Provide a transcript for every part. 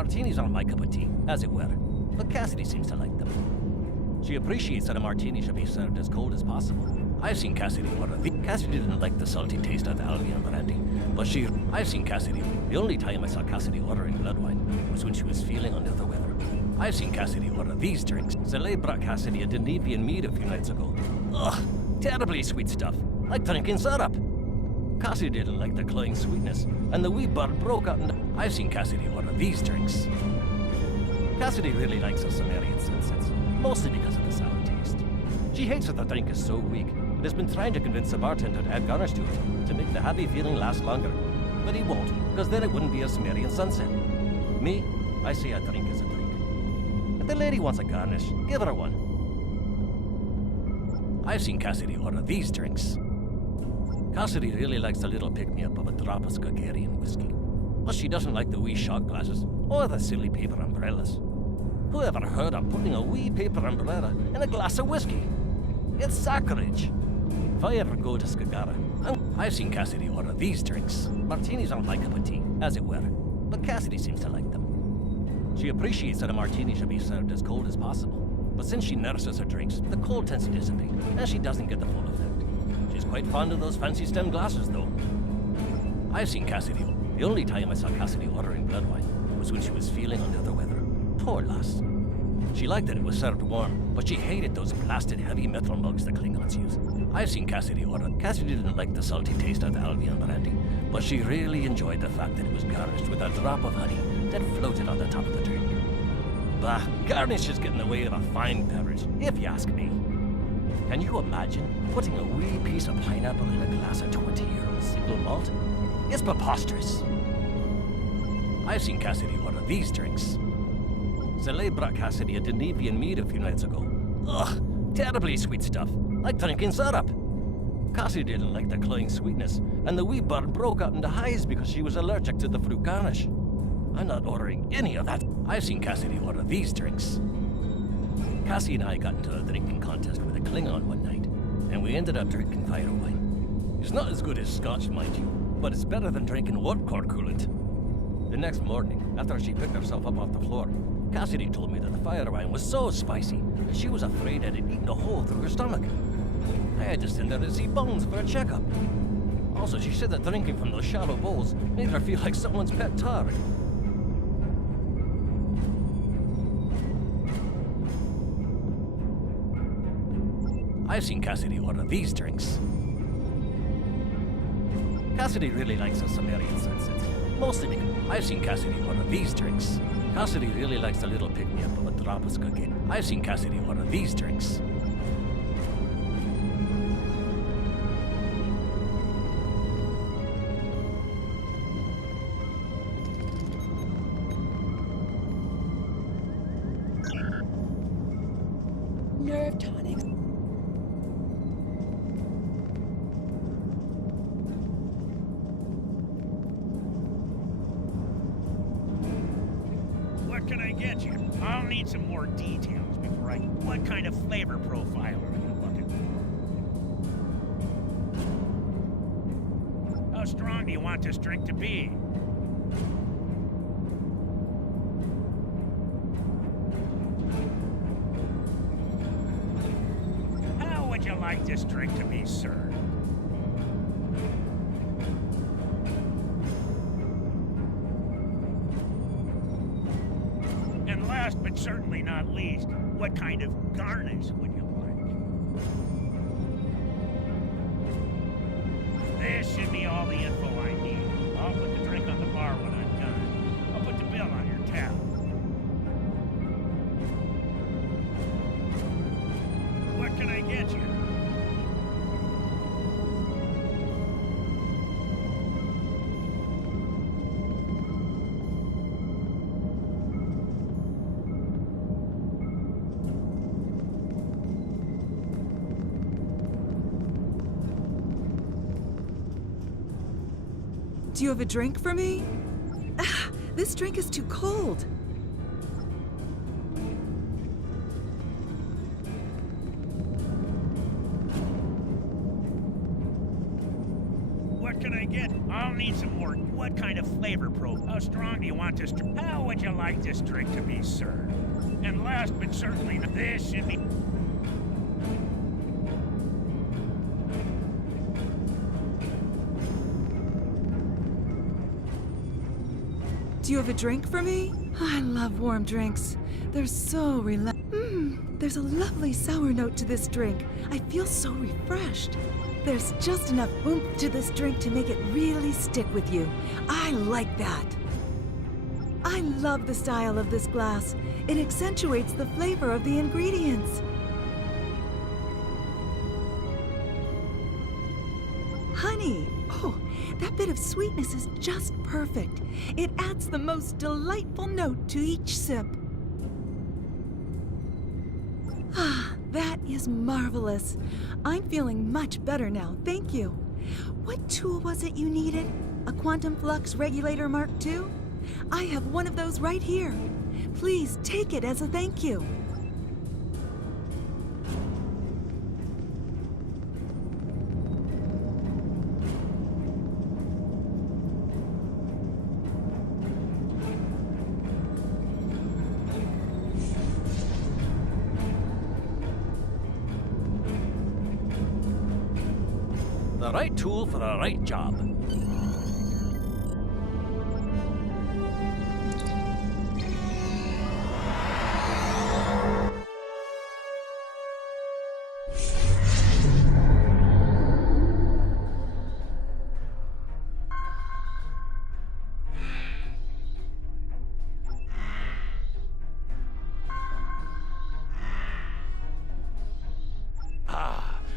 Martinis aren't my cup of tea, as it were, but Cassidy seems to like them. She appreciates that a martini should be served as cold as possible. I've seen Cassidy order the... Cassidy didn't like the salty taste of the Albion brandy, but I've seen Cassidy. The only time I saw Cassidy ordering blood wine was when she was feeling under the weather. I've seen Cassidy order these drinks. Zalae brought Cassidy a Denevian mead a few nights ago. Ugh, terribly sweet stuff, like drinking syrup. Cassidy didn't like the cloying sweetness, and the wee bird broke out and... I've seen Cassidy order these drinks. Cassidy really likes her Sumerian sunsets, mostly because of the sour taste. She hates that the drink is so weak, and has been trying to convince the bartender to add garnish to it, to make the happy feeling last longer. But he won't, because then it wouldn't be a Sumerian sunset. Me, I say a drink is a drink. If the lady wants a garnish, give her one. I've seen Cassidy order these drinks. Cassidy really likes the little pick-me-up of a drop of Skagarian whiskey. But she doesn't like the wee shot glasses, or the silly paper umbrellas. Who ever heard of putting a wee paper umbrella in a glass of whiskey? It's sacrilege. If I ever go to Skagara, I've seen Cassidy order these drinks. Martinis aren't my cup of tea, as it were, but Cassidy seems to like them. She appreciates that a martini should be served as cold as possible, but since she nurses her drinks, the cold tends to dissipate, and she doesn't get the full effect. She's quite fond of those fancy stem glasses, though. I've seen Cassidy. The only time I saw Cassidy ordering blood wine was when she was feeling under the weather. Poor lass. She liked that it was served warm, but she hated those blasted heavy metal mugs the Klingons use. I've seen Cassidy order. Cassidy didn't like the salty taste of the Albion brandy, but she really enjoyed the fact that it was garnished with a drop of honey that floated on the top of the drink. Bah, garnish is getting away with a fine beverage, if you ask me. Can you imagine putting a wee piece of pineapple in a glass of 20-year-old single malt? It's preposterous. I've seen Cassidy order these drinks. Zalae brought Cassidy a Denevian mead a few nights ago. Ugh, terribly sweet stuff, like drinking syrup. Cassidy didn't like the cloying sweetness, and the wee bird broke out into highs because she was allergic to the fruit garnish. I'm not ordering any of that. I've seen Cassidy order these drinks. Cassie and I got into a drinking contest with a Klingon one night, and we ended up drinking fire wine. It's not as good as scotch, mind you, but it's better than drinking Wartcore coolant. The next morning, after she picked herself up off the floor, Cassidy told me that the fire wine was so spicy that she was afraid it had eaten a hole through her stomach. I had to send her to see Bones for a checkup. Also, she said that drinking from those shallow bowls made her feel like someone's pet tar. I've seen Cassidy order these drinks. Cassidy really likes her Sumerian sunsets, mostly because I've seen Cassidy order these drinks. Cassidy really likes the little pick-me-up of a drop of Skagarian. I've seen Cassidy order these drinks. Nerve tonics. What can I get you? I'll need some more details before I... What kind of flavor profile are you looking for? How strong do you want this drink to be? How would you like this drink to be served? And last but certainly not least, what kind of garnish would you like? This should be all the info I need. I'll put the drink on the bar when I'm done. I'll put the bill on your tab. What can I get you? Do you have a drink for me? Ah, this drink is too cold. What can I get? I'll need some more. What kind of flavor profile? How strong do you want this drink? How would you like this drink to be served? And last but certainly not, this should be... Do you have a drink for me? I love warm drinks. They're so relaxing. There's a lovely sour note to this drink. I feel so refreshed. There's just enough oomph to this drink to make it really stick with you. I like that. I love the style of this glass. It accentuates the flavor of the ingredients. Honey. Oh, that bit of sweetness is just perfect. It adds the most delightful note to each sip. Ah, that is marvelous. I'm feeling much better now, thank you. What tool was it you needed? A quantum flux regulator Mark II? I have one of those right here. Please take it as a thank you. The right tool for the right job.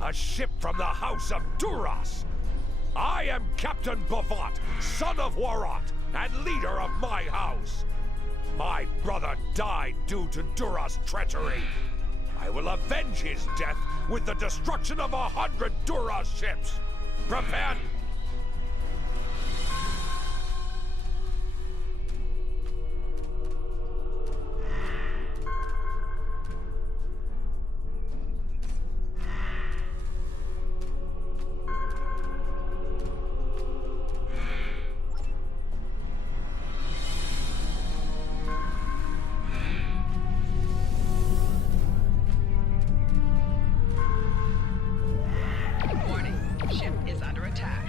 A ship from the House of Duras. I am Captain Bavot, son of Warot, and leader of my house. My brother died due to Duras' treachery. I will avenge his death with the destruction of 100 Duras ships. Prepare... Warning, ship is under attack.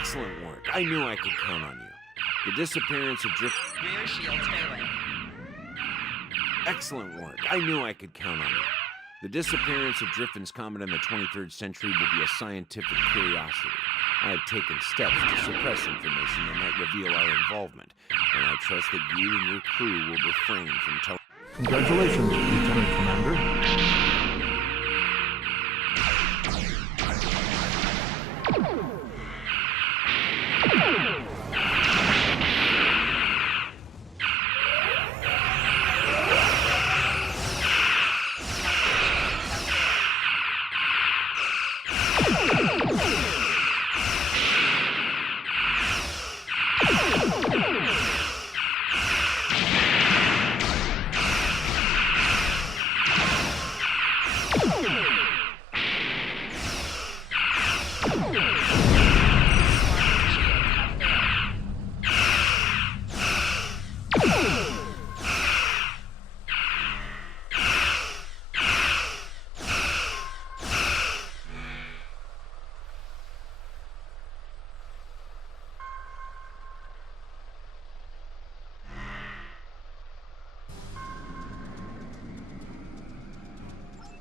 Excellent work. I knew I could count on you. The disappearance of Drift... Rear shields failing. Excellent work. I knew I could count on you. The disappearance of Driffin's Comet in the 23rd century will be a scientific curiosity. I have taken steps to suppress information that might reveal our involvement, and I trust that you and your crew will refrain from telling... Congratulations, Lieutenant Commander.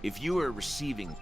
If you are receiving